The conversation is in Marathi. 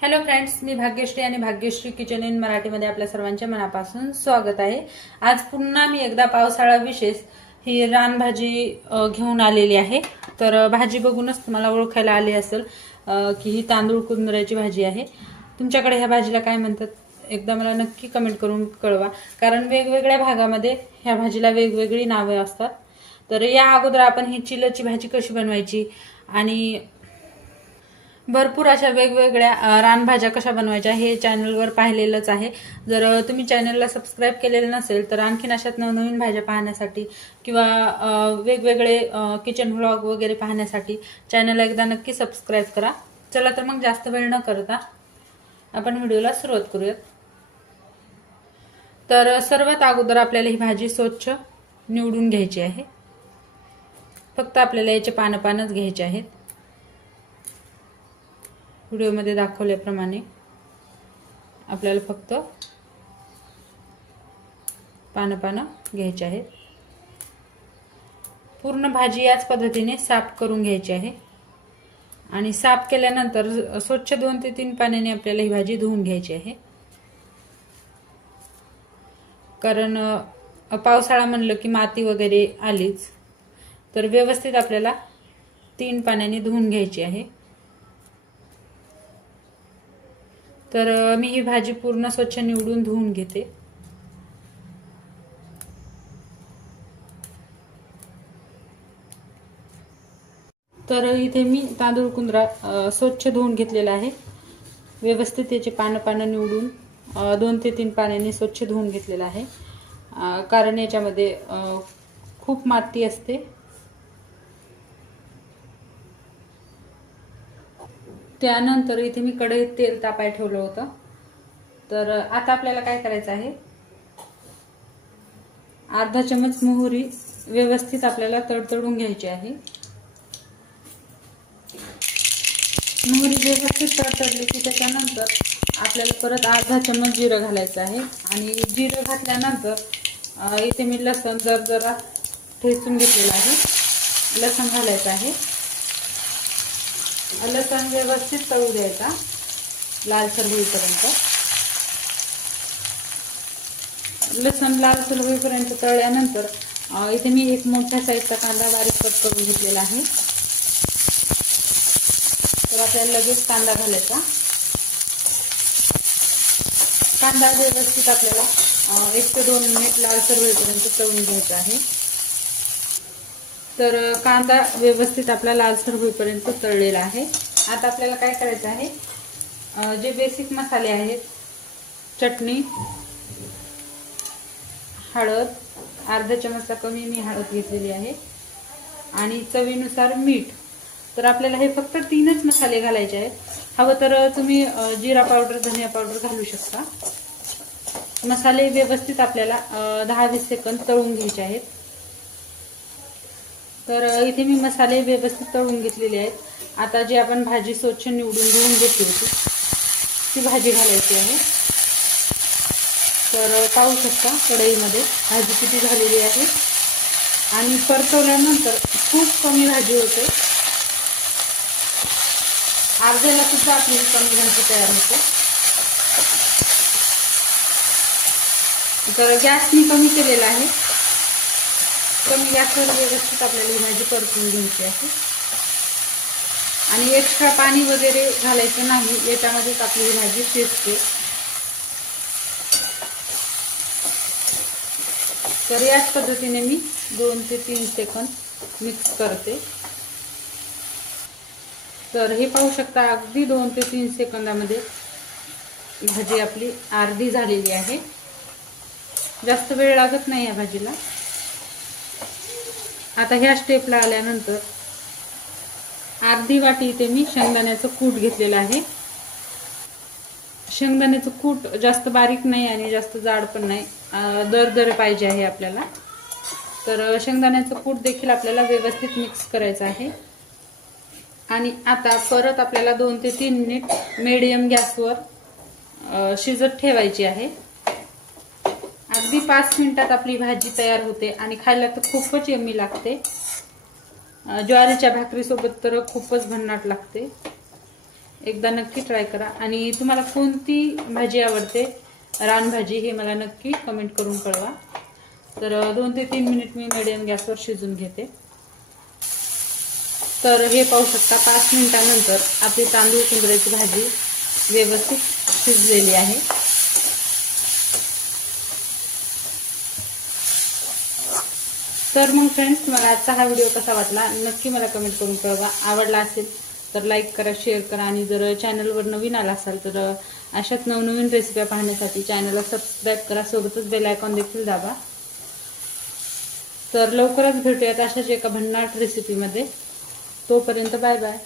हॅलो फ्रेंड्स, मी भाग्यश्री आणि भाग्यश्री किचन इन मराठीमध्ये आपल्या सर्वांचे मनापासून स्वागत आहे। आज पुन्हा मी एकदा पावसाळा विशेष ही रानभाजी घेऊन आलेली आहे। तर भाजी बघूनच तुम्हाला ओळखायला आली असेल की ही तांदूळ कुंदराची भाजी आहे। तुमच्याकडे ह्या भाजीला काय म्हणतात एकदा मला नक्की कमेंट करून कळवा, कारण वेगवेगळ्या भागामध्ये ह्या भाजीला वेगवेगळी नावे असतात। तर या अगोदर आपण ही चिलची भाजी कशी बनवायची आणि भरपूर अशा वेगवेगळ्या रानभाज्या कशा बनवायच्या हे चॅनलवर पाहिलेलंच आहे। जर तुम्ही चॅनलला सबस्क्राइब केलेलं नसेल तर आणखीन अशात नवनवीन भाज्या पाहण्यासाठी किंवा वेगवेगळे किचन व्लॉग वगैरे पाहण्यासाठी चॅनलला एकदा नक्की सबस्क्राइब करा। चला तर मग जास्त वेळ न करता आपण व्हिडिओला सुरुवात करूयात। तर सर्वात अगोदर आपल्याला ही भाजी स्वच्छ निवडून घ्यायची आहे। फक्त आपल्याला याचे पानं घ्यायचे आहेत। व्हिडिओमध्ये दाखवल्याप्रमाणे आपल्याला फक्त पानं घ्यायचे आहेत। पूर्ण भाजी याच पद्धतीने साफ करून घ्यायची आहे आणि साफ केल्यानंतर स्वच्छ 2 ते 3 पाण्याने आपल्याला ही भाजी धुवून घ्यायची आहे। कारण पावसाळा म्हणलं की माती वगैरे आलीच, तर व्यवस्थित आपल्याला 3 पाण्याने धुवून घ्यायची आहे। तर मी ही भाजी पूर्ण स्वच्छ निवडून धुवून घेते। तर इथे मी तांदूळ कुंदरा स्वच्छ धुवून घेतलेला आहे। व्यवस्थित याचे पानं निवडून 2 ते 3 पाण्याने स्वच्छ धुवून घेतलेला आहे, कारण याच्यामध्ये खूप माती असते। त्यानंतर इथे मी कढईत तेल तापाय ठेवलं होतं। तर आता आपल्याला काय करायचं आहे, अर्धा चमच मोहरी व्यवस्थित आपल्याला तडतडून घ्यायची आहे। मोहरी व्यवस्थित तडतडली की त्याच्यानंतर आपल्याला परत अर्धा चमच जिरं घालायचं आहे आणि जिरं घातल्यानंतर इथे मी लसूण जरा ठेचून घेतलेला आहे, लसूण घालायचं आहे। लसूण व्यवस्थित तळू द्यायचा लालसर होईपर्यंत। लसूण लालसर होईपर्यंत तळल्यानंतर इथे मी एक मोठ्या साईजचा कांदा बारीक कट करून घेतलेला आहे। तर आपल्याला लगेच कांदा घालायचा। कांदा व्यवस्थित आपल्याला 1 ते 2 मिनिट लालसर होईपर्यंत तळून घ्यायचा आहे। तर कांदा व्यवस्थित आपला लालसर होईपर्यंत तळलेला आहे। आता आपल्याला काय करायचं आहे, जे बेसिक मसाले आहेत, चटणी, हळद, अर्धा चमचचा कमी मी हळद घेतलेली आहे आणि चवीनुसार मीठ। तर आपल्याला हे फक्त 3च मसाले घालायचे आहेत। हवं तर तुम्ही जिरा पावडर, धनिया पावडर घालू शकता। मसाले व्यवस्थित आपल्याला 10-20 सेकंद तळून घ्यायचे आहेत। तर इथे मी मसाले व्यवस्थित तळून घेतलेले आहेत। आता जे आपण भाजी स्वच्छ निवडून धुवून घेतली होती ती भाजी घालायची आहे। तर पाहू शकता कढईमध्ये भाजी किती झालेली आहे आणि परतवल्यानंतर खूप कमी भाजी होते। अर्ध्याला सुद्धा आपली कमी भाजी तयार होते। तर गॅस मी कमी केलेला आहे। कमी गॅसवर व्यवस्थित आपल्याला ही भाजी परतून घ्यायची आहे आणि एक्स्ट्रा पाणी वगैरे घालायचं नाही, याच्यामध्येच आपली ही भाजी शिजते। तर याच पद्धतीने मी 2 ते 3 सेकंद मिक्स करते। तर हे पाहू शकता अगदी 2 ते 3 सेकंदामध्ये भाजी आपली अर्धी झालेली आहे। जास्त वेळ लागत नाही या भाजीला। आता ह्या स्टेपला आल्यानंतर अर्धी वाटी इथे मी शेंगदाण्याचं कूट घेतलेलं आहे। शेंगदाण्याचं कूट जास्त बारीक नाही आणि जास्त जाड पण नाही, दरदर पाहिजे आहे आपल्याला। तर शेंगदाण्याचं कूट देखील आपल्याला व्यवस्थित मिक्स करायचं आहे आणि आता परत आपल्याला 2 ते 3 मिनिट मीडियम गॅसवर शिजत ठेवायची आहे। अगदी 5 मिनिटात आपली भाजी तयार होते आणि खायला तर खूपच यम्मी लागते। ज्वारीच्या भाकरीसोबत तर खूपच भन्नाट लागते। एकदा नक्की ट्राय करा आणि तुम्हाला कोणती भाजी आवडते रानभाजी हे मला नक्की कमेंट करून कळवा। तर 2 ते 3 मिनिट मी मीडियम गॅसवर शिजून घेते। तर हे पाहू शकता 5 मिनिटांनंतर आपली तांदूळ कुंदऱ्याची भाजी व्यवस्थित शिजलेली आहे। तर मग फ्रेंड्स, तुम्हाला आजचा हा व्हिडिओ कसा वाटला नक्की मला कमेंट करून कळवा। आवडला असेल तर लाईक करा, शेअर करा आणि जर चॅनलवर नवीन आला असाल तर अशाच नवनवीन रेसिपी पाहण्यासाठी चॅनलला सबस्क्राईब करा, सोबतच बेल आयकॉन देखील दाबा। तर लवकरच भेटूयात अशाच एका भन्नाट रेसिपीमध्ये। तोपर्यंत बाय बाय।